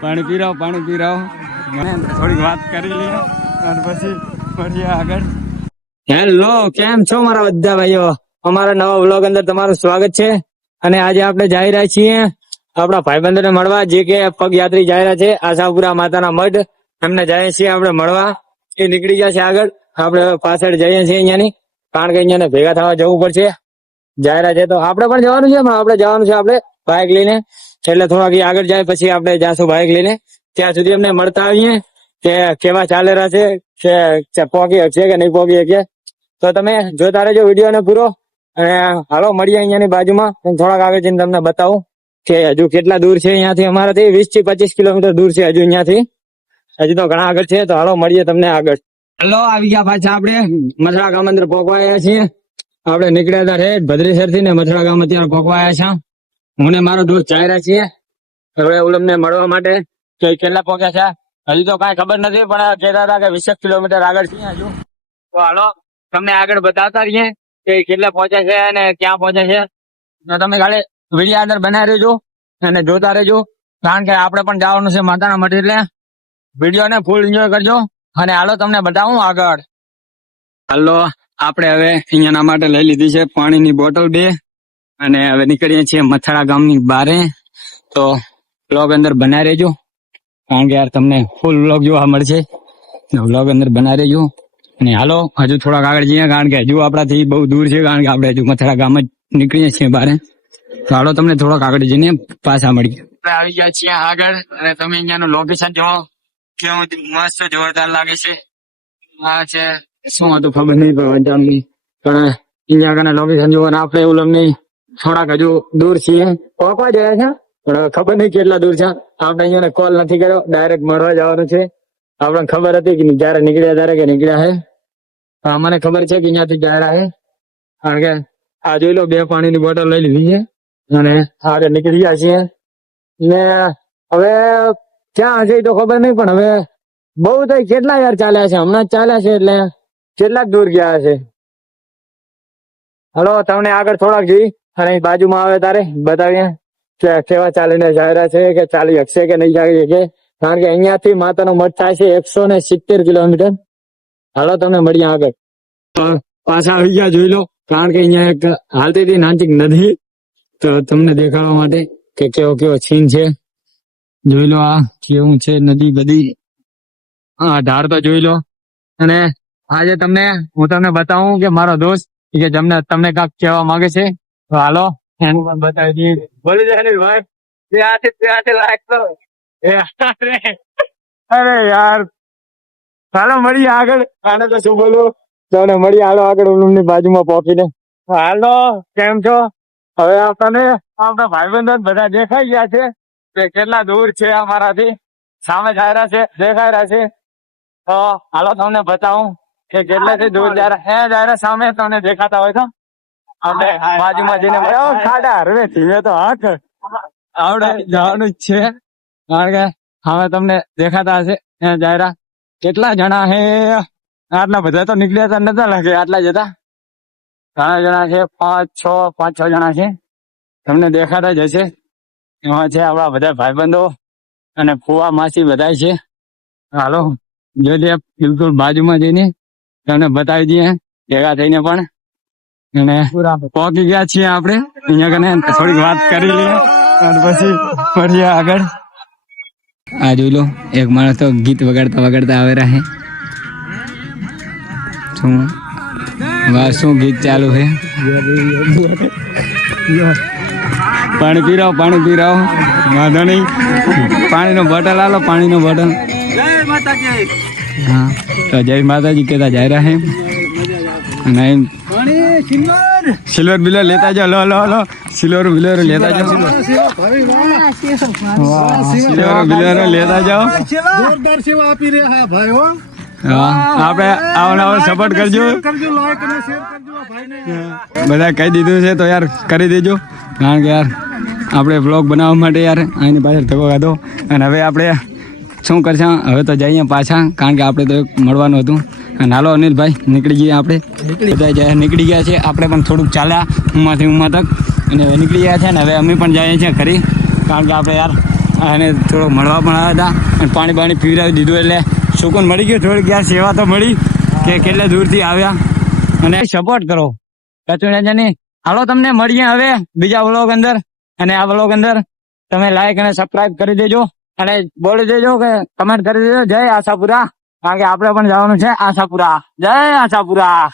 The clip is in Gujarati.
પાણી પી રહો થોડીક વાત કરી લઈએ અને પછી મળીએ આગળ. હેલો, કેમ છો મારા બધા ભાઈઓ? અમારા નવા વ્લોગ અંદર તમારું સ્વાગત છે. અને આજે આપણે જઈ રહ્યા છીએ આપણા ભાઈબંધોને મળવા, જે કે પગયાત્રી જઈ રહ્યા છે આશાપુરા માતાના મઢ. એમને જઈએ છીએ આપણે મળવા. એ નીકળી ગયા છે આગળ, આપણે પાછળ જઈએ છીએ અહીંયાની, કારણ કે અહીંયા ભેગા થવા જવું પડશે. જઈ રહ્યા છે તો આપણે પણ જવાનું છે, પણ આપણે જવાનું છે આપણે બાઇક લઈને. એટલે થોડાક આગળ જાય પછી આપણે જાશું બાઇક લઈને. ત્યાં સુધી અમને મળતા આવીએ કે કેવા ચાલે રહ્યા છે, પોગી છે કે નહીં પોગી કે. તો તમે જોતા રહેજો વિડીયો ને પૂરો. અને હાલો મળીએ અહીંયાની બાજુમાં. થોડાક આગળ જઈને તમને બતાવું કે હજુ કેટલા દૂર છે અહીંયાથી. અમારાથી 20 થી 25 કિલોમીટર દૂર છે હજુ અહીંયાથી. હજુ તો ઘણા આગળ છે. તો હાલો મળીએ તમને આગળ. હલો, આવી ગયા પાછા આપણે મથરા ગામ અંદર પહોંચવા આવ્યા છીએ. આપણે નીકળ્યા હતા રેડ ભદ્રેસર થી ને મથરા ગામ અત્યારે પહોંચવા આવ્યા છે. હું ને મારો દોસ્ત જઈ રહ્યા છીએ હવે ઉલમને મળવા માટે. કે કેટલા પહોંચ્યા છે હજુ તો કઈ ખબર નથી, પણ કહેતા હતા કે 20 કિલોમીટર આગળ છીએ હજુ. તો હાલો તમને આગળ બતાવતા રહીએ કે કેટલા પહોંચ્યા છે અને ક્યાં પહોંચ્યા છે. તો તમે ખાલી વિડીયો અંદર બનાવી રહેજો અને જોતા રહેજો, કારણ કે આપણે પણ જવાનું છે માતાના મઢ. એટલે વિડીયો ને ફૂલ એન્જોય કરજો. અને હાલો તમને બતાવું આગળ. હાલો, આપણે હવે અહીંયાના માટે લઈ લીધી છે પાણીની બોટલ 2 અને હવે નીકળીએ છીએ મથાળા ગામની બારે. તો વ્લોગ અંદર બનાવી રહેજો, કારણ કે યાર તમને ફૂલ વ્લોગ જોવા મળશે. વ્લોગ અંદર બનાવી રહેજો. અને હાલો હજુ થોડાક આગળ જઈએ, કારણ કે હજુ આપણાથી બહુ દૂર છે, કારણ કે આપણે હજુ મથાળા ગામ જ નીકળીએ છીએ બારે. તો હાલો તમને થોડાક આગળ જઈને પાછા મળીએ. આપણે આવી ગયા છીએ આગળ અને તમે અહીંયાનું લોકેશન જોવો કેવું મસ્ત જોરદાર લાગે છે. આ છે શું હતું ખબર નહીં, પણ અહીંયા કને લોકેશન જોવો. આપણે એવું નહીં, થોડાક હજુ દૂર છીએ, પહોંચવા જાય છે પણ ખબર નહીં કેટલા દૂર છે. આપણે અહીંયા કોલ નથી કર્યો, ડાયરેક્ટ મળવા જવાનું છે. આપણને ખબર હતી કે જયારે નીકળ્યા ત્યારે કે નીકળ્યા હે. મને ખબર છે કે અહીંયાથી ગયા હે, કારણ કે આ જોઈ લો 2 પાણીની બોટલ લઈ લીધી છે અને આગળ નીકળી ગયા છીએ. ને હવે ક્યાં હશે તો ખબર નહીં, પણ હવે બહુ તો કેટલા યાર ચાલ્યા છે, હમણાં જ ચાલ્યા છે, એટલે કેટલાક દૂર ગયા છે. હલો તમને આગળ થોડાક જઈ અને બાજુમાં આવે તારે બતાવીએ કે કેવા ચાલીને જાહેરા છે, કે ચાલી શકશે કે નહીં ચાલી શકે. કારણ કે અહિયાંથી માતાનો મઠ થાય છે 170 કિલોમીટર. હાલો તમને મળીએ આગળ. પાછા આવી ગયા જોઈ લો, કારણ કે અહીંયા એક હાલતી હતી નાનચીક નદી, તો તમને દેખાડવા માટે કે કેવો સીન છે. જોઈ લો આ કેવું છે નદી બધી. હા ધાર તો જોઈ લો. અને આજે હું તમને બતાવું કે મારો દોસ્ત કે તમને કાંક કહેવા માંગે છે. તો હાલો એનું પણ બતાવી દઈએ. બોલી જાય ભાઈ લાયક કરો. અરે યાર હાલો મળીએ આગળ. આને તો શું બોલું, તમને મળીએ હાલો આગળ ઉલમની બાજુમાં પહોંચીને. હાલો કેમ છો? હવે આપણા ભાઈબંધો બધા દેખાઈ ગયા છે કે કેટલા દૂર છે અમારાથી. સામે દેખાઈ રહ્યા છે. તો હાલો તમને બતાવું કે કેટલાથી દૂર જાય સામે તમને દેખાતા હોય તો આપણે બાજુમાં જઈને ખાડા હરવે ધીમે તો હાથ આવડે જવાનું જ છે, કારણ કે હવે તમને દેખાતા હશે જાયરા કેટલા જણા હે. આટલા બધા તો નીકળ્યા નતા લાગે, આટલા જતા ઘણા જણા છે, 5-6 જણા છે, તમને દેખાતા જ હશે. એમાં છે આપણા બધા ભાઈબંધો અને ફુવા માસી બધા છે. હાલો જોઈએ બિલકુલ બાજુમાં જઈને તમને બતાવી દઈએ ભેગા થઈને. પણ અને પહોંચી ગયા છીએ આપણે અહીંયા કને, થોડીક વાત કરી લઈએ અને પછી ફરીએ આગળ. આ જોઈ લો એક માણસ તો ગીત વગાડતા આવે રહે. શું ગીત ચાલુ છે? પાણી પી રહો વાંધો નહીં. પાણીનો બોટલ આલો, પાણીનો બોટલ. હા તો જય માતાજી કેતા જાય રહે. અને સિલ્વર બિલર લેતા જાઓ. લો સિલ્વર બિલર લેતા જાઓ. સિલ્વર બિલર લેતા જાઓ. જોરદાર સેવા આપી રહ્યા ભાઈ. હો આપણે આવનાર સપોર્ટ કરજો. બધા કહી દીધું છે તો યાર કરી દેજો, કારણ કે યાર આપણે બ્લોગ બનાવવા માટે યાર આની પાછળ ધક્કો ખાધો. અને હવે આપણે શું કરશે, હવે તો જઈએ પાછા, કારણ કે આપણે તો મળવાનું હતું. અને હાલો અનિલભાઈ નીકળી જઈએ. આપણે નીકળી ગયા છે. આપણે પણ થોડુંક ચાલ્યા ઉમા તક અને હવે નીકળી ગયા છે. ને હવે અમે પણ જઈએ છીએ ખરી, કારણ કે આપણે યાર અને થોડો મળવા પણ આવ્યા હતા અને પાણી બાણી પીવડાવી દીધું એટલે સુકૂન મળી ગયું. થોડીક યાર સેવા તો મળી કે કેટલા દૂરથી આવ્યા અને સપોર્ટ કરો કચુણાજાની. હાલો તમને મળીએ હવે બીજા વ્લોગ અંદર, અને આ વ્લોગ અંદર તમે લાઈક અને સબસ્ક્રાઇબ કરી દેજો અને બોલી દેજો કે કમેન્ટ કરી દેજો જય આશાપુરા, કારણ કે આપણે પણ જવાનું છે આશાપુરા. જય આશાપુરા.